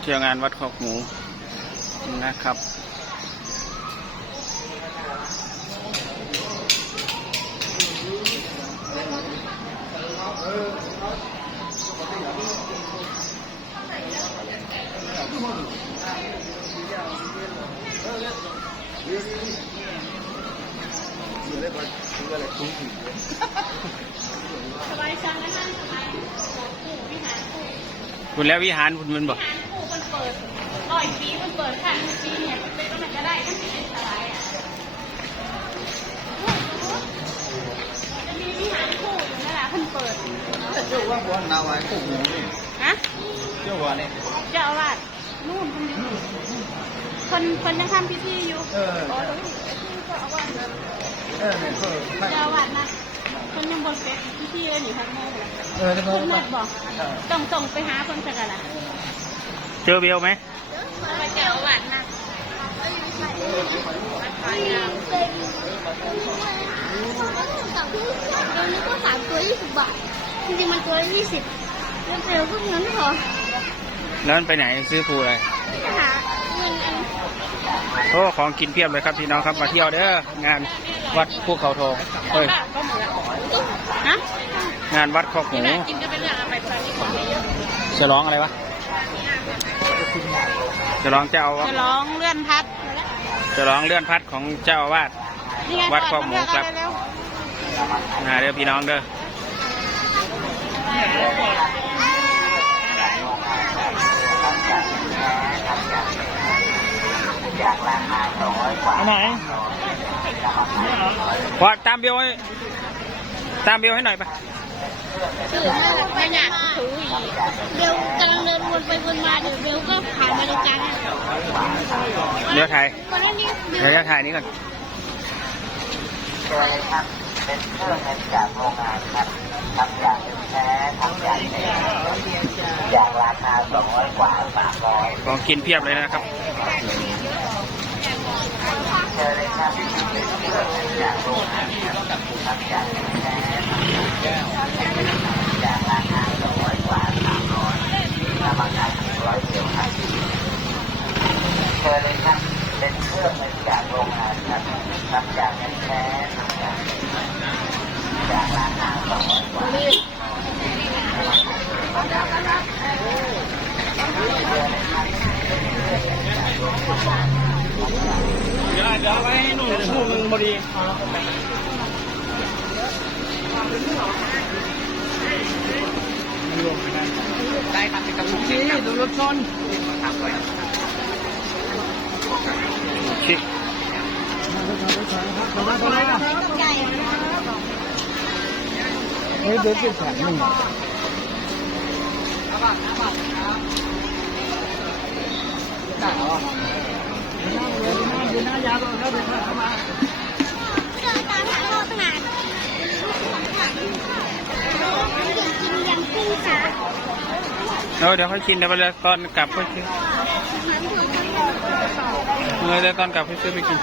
เที่ยวงานวัดคอกหมูนะครับ สบายจังนะท่านสบาย คุณแล้ววิหารคุณมันบอกวิหารปู่มันเปิดร้อยปีมันเปิดค่ะปีเนี่ยมันเป็นมันจะได้ทั้งสิบเอ็ดสบายอะจะมีวิหารปู่อยู่นั่นแหละมันเปิดเจ้าว่าบัวนาวายคู่หูนี่ฮะเจ้าว่าเนี่ยเจ้าอาวาสนู่นคนนี้คนคนยังทำพิธีอยู่เออโอ้ตรงนี้เจ้าอาวาสเออเนี่ยเออเจ้าอาวาสนะคนยังบนเฟซพิธีเลยอยู่ข้างนอกเลย เออจะคนมืดบอกต้องส่งไปหาคนสักการะเจอเบลไหมเจ้าอาวาสนะสั่งเดี๋ยวนี้ก็สามตัวยี่สิบบาท จริงๆมันตัวละยี่สิบแล้วเดี๋ยวพวกนั้นพอแล้วมันไปไหนซื้อปูอะไร หาเงินอัน โอ้ของกินเพียบเลยครับพี่น้องครับมาเที่ยวเด้องานวัดภูเขาทองเฮ้ยก็เหมือนฮะงานวัดคอกหมูกินก็เป็นเรื่องอะไรไปที่ของเยอะฉลองอะไรวะฉลองเจ้าอาจะร้องเลื่อนพัดฉลองเลื่อนพัดของเจ้าอาวาสนี่ไงวัดข้อหมูครับเร็วนะเด้อพี่น้องเด้อ อาไหนพอตามเบลให้ตามเบลให้หน่อยปะถือไม่อยากถืออีกเบลกำลังเดินวนไปวนมาเดี๋ยวเบลก็ผ่านมาในจังเดี๋ยวถ่ายวันนั้นนี่เบเดี๋ยวลจะถ่ายนี้ก่อนของกินเพียบเลยนะครับเชิญเลยครับ เป็นเครื่องมาจากโรงงานครับทำจากเงินแท้ทำจากจากราคาสองร้อยกว่า เดี๋ยวเดี๋ยวไว้ให้หนุ่มชูมึงพอดีได้ครับเป็นกำลังใจดูรถชนชิใหญ่เฮ้ยเด็กเป็นแสนหนึ่ง เดินตามหาพ่อขาดอยากกินยำกุ้งจ้าเออเดี๋ยวค่อยกินเดี๋ยวเวลาตอนกลับค่อยกินเออเดี๋ยวตอนกลับค่อยซื้อไปกิน